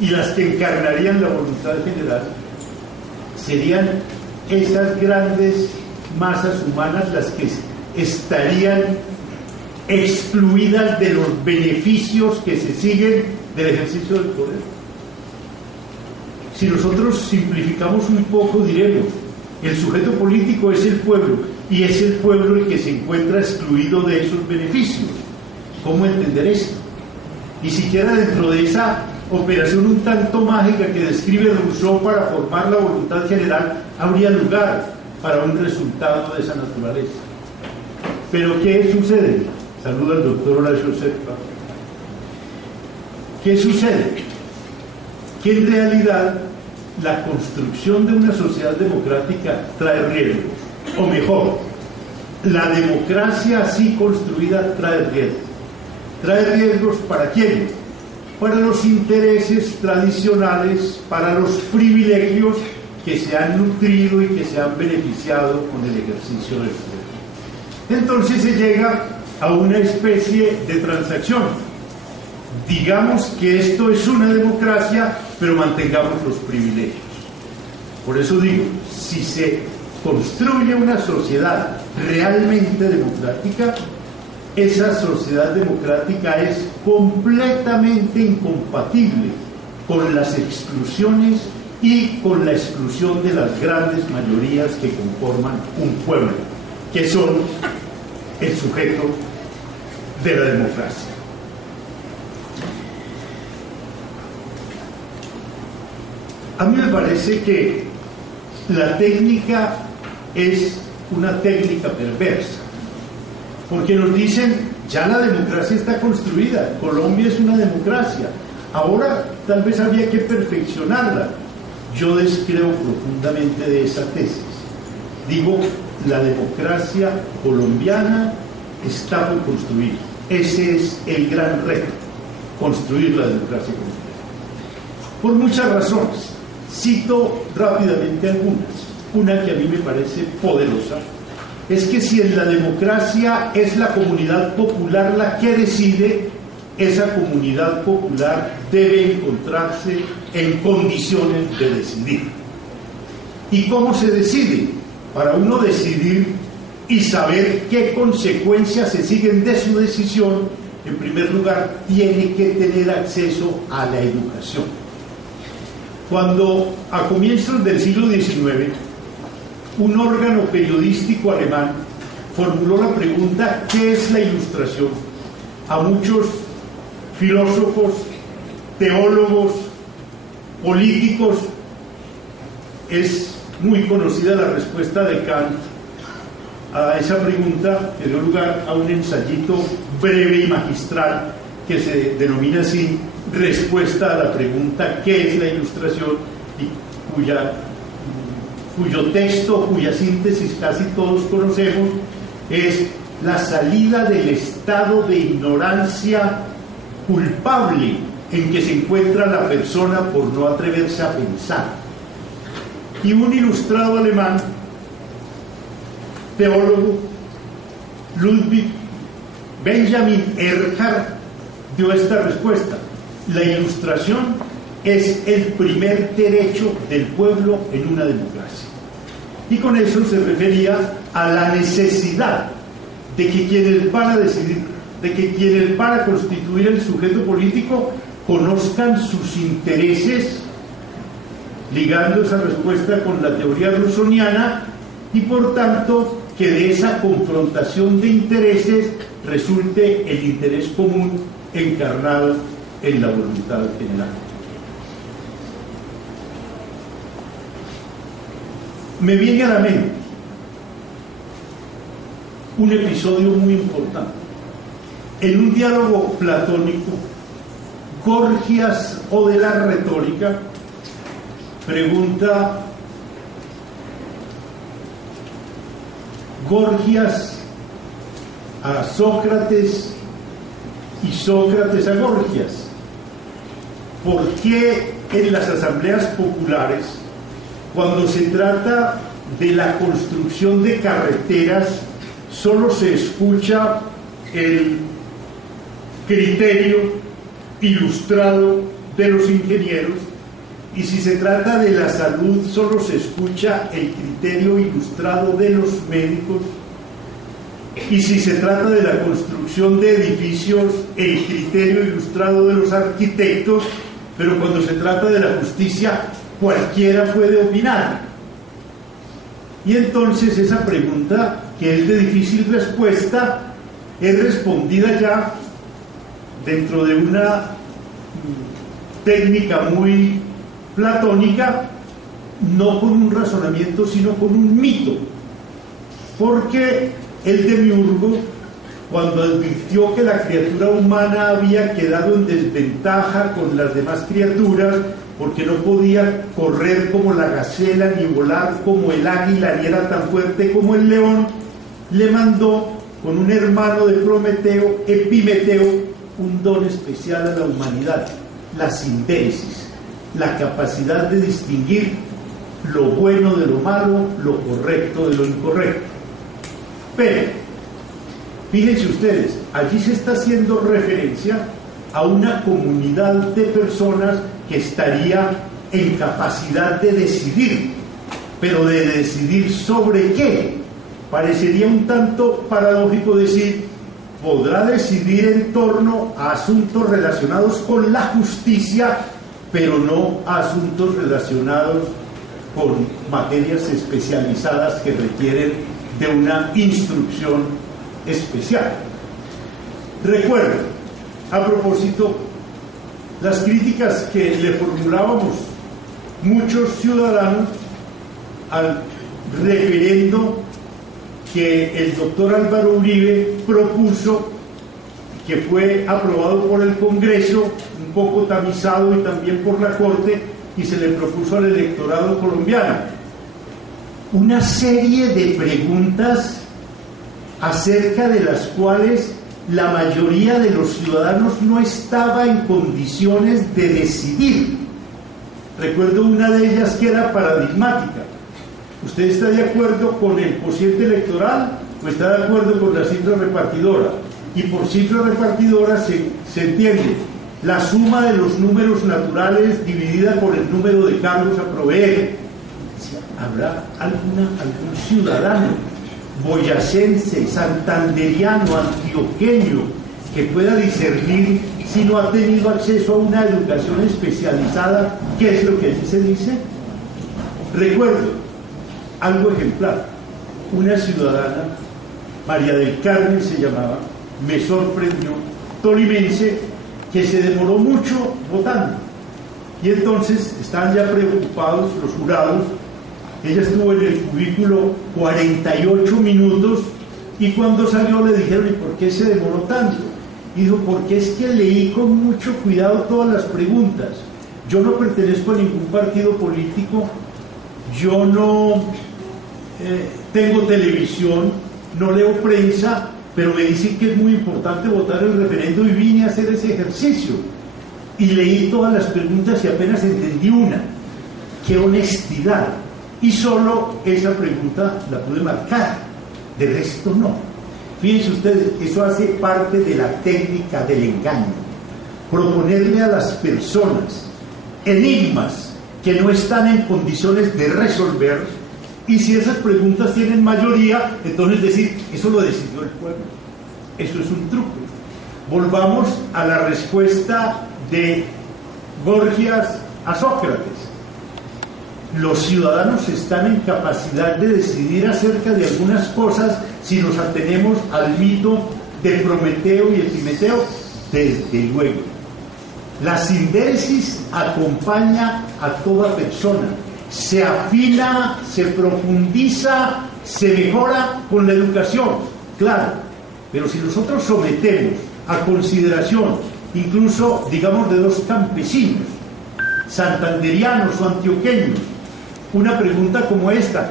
y las que encarnarían la voluntad general serían esas grandes masas humanas las que estarían excluidas de los beneficios que se siguen del ejercicio del poder. Si nosotros simplificamos un poco, diremos: el sujeto político es el pueblo, y es el pueblo el que se encuentra excluido de esos beneficios. ¿Cómo entender esto? Ni siquiera dentro de esa operación un tanto mágica que describe Rousseau para formar la voluntad general habría lugar para un resultado de esa naturaleza. Pero ¿qué sucede? Saluda al doctor Horacio Serpa. ¿Qué sucede? Que en realidad la construcción de una sociedad democrática trae riesgos, o mejor, la democracia así construida trae riesgos. ¿Trae riesgos para quién? Para los intereses tradicionales, para los privilegios que se han nutrido y que se han beneficiado con el ejercicio del poder. Entonces se llega a una especie de transacción. Digamos que esto es una democracia, pero mantengamos los privilegios. Por eso digo, si se construye una sociedad realmente democrática, esa sociedad democrática es completamente incompatible con las exclusiones y con la exclusión de las grandes mayorías que conforman un pueblo, que son el sujeto de la democracia. A mí me parece que la técnica es una técnica perversa, porque nos dicen: ya la democracia está construida, Colombia es una democracia, ahora tal vez había que perfeccionarla. Yo descreo profundamente de esa tesis. Digo, la democracia colombiana está por construir. Ese es el gran reto, construir la democracia colombiana. Por muchas razones. Cito rápidamente algunas. Una que a mí me parece poderosa es que si en la democracia es la comunidad popular la que decide, esa comunidad popular debe encontrarse en condiciones de decidir. ¿Y cómo se decide? Para uno decidir y saber qué consecuencias se siguen de su decisión, en primer lugar, tiene que tener acceso a la educación. Cuando a comienzos del siglo XIX, un órgano periodístico alemán formuló la pregunta: ¿qué es la Ilustración? A muchos filósofos, teólogos, políticos es muy conocida la respuesta de Kant a esa pregunta, que dio lugar a un ensayito breve y magistral que se denomina así: Respuesta a la pregunta ¿qué es la Ilustración?, y cuyo texto, cuya síntesis casi todos conocemos, es la salida del estado de ignorancia culpable en que se encuentra la persona por no atreverse a pensar. Y un ilustrado alemán, teólogo, Ludwig Benjamin Erhard, dio esta respuesta: la Ilustración es el primer derecho del pueblo en una democracia. Y con eso se refería a la necesidad de que quienes van a decidir, de que quienes van a constituir el sujeto político conozcan sus intereses, ligando esa respuesta con la teoría rusoniana, y por tanto que de esa confrontación de intereses resulte el interés común encarnado en la voluntad general. Me viene a la mente un episodio muy importante. En un diálogo platónico, Gorgias, o de la retórica, pregunta Gorgias a Sócrates y Sócrates a Gorgias: ¿por qué en las asambleas populares, cuando se trata de la construcción de carreteras, solo se escucha el criterio ilustrado de los ingenieros, y si se trata de la salud solo se escucha el criterio ilustrado de los médicos, y si se trata de la construcción de edificios, el criterio ilustrado de los arquitectos, pero cuando se trata de la justicia cualquiera puede opinar. Y entonces esa pregunta, que es de difícil respuesta, es respondida ya dentro de una técnica muy platónica, no con un razonamiento, sino con un mito. Porque el demiurgo, cuando advirtió que la criatura humana había quedado en desventaja con las demás criaturas, porque no podía correr como la gacela, ni volar como el águila, ni era tan fuerte como el león, le mandó con un hermano de Prometeo, Epimeteo, un don especial a la humanidad: la síntesis, la capacidad de distinguir lo bueno de lo malo, lo correcto de lo incorrecto. Pero, fíjense ustedes, allí se está haciendo referencia a una comunidad de personas que estaría en capacidad de decidir, pero de decidir sobre qué. Parecería un tanto paradójico decir, podrá decidir en torno a asuntos relacionados con la justicia, pero no a asuntos relacionados con materias especializadas que requieren de una instrucción especial. Recuerdo, a propósito, las críticas que le formulábamos muchos ciudadanos al referendo que el doctor Álvaro Uribe propuso, que fue aprobado por el Congreso, un poco tamizado y también por la Corte, y se le propuso al electorado colombiano. Una serie de preguntas acerca de las cuales la mayoría de los ciudadanos no estaba en condiciones de decidir. Recuerdo una de ellas que era paradigmática. ¿Usted está de acuerdo con el cociente electoral o está de acuerdo con la cifra repartidora? Y por cifra repartidora se entiende la suma de los números naturales dividida por el número de cargos a proveer. ¿Habrá algún ciudadano boyacense, santanderiano, antioqueño que pueda discernir, si no ha tenido acceso a una educación especializada, qué es lo que allí se dice? Recuerdo algo ejemplar. Una ciudadana, María del Carmen se llamaba, me sorprendió, tolimense, que se demoró mucho votando. Y entonces estaban ya preocupados los jurados. Ella estuvo en el cubículo 48 minutos y cuando salió le dijeron, ¿y por qué se demoró tanto? Y dijo, porque es que leí con mucho cuidado todas las preguntas. Yo no pertenezco a ningún partido político, yo no tengo televisión, no leo prensa, pero me dicen que es muy importante votar el referendo y vine a hacer ese ejercicio. Y leí todas las preguntas y apenas entendí una. ¡Qué honestidad! Y solo esa pregunta la pude marcar, de resto no. Fíjense ustedes, eso hace parte de la técnica del engaño. Proponerle a las personas enigmas que no están en condiciones de resolver, y si esas preguntas tienen mayoría, entonces decir, eso lo decidió el pueblo. Eso es un truco. Volvamos a la respuesta de Gorgias a Sócrates. Los ciudadanos están en capacidad de decidir acerca de algunas cosas si nos atenemos al mito de Prometeo y Epimeteo, desde luego. La síntesis acompaña a toda persona, se afina, se profundiza, se mejora con la educación, claro, pero si nosotros sometemos a consideración, incluso digamos de dos campesinos, santanderianos o antioqueños, una pregunta como esta: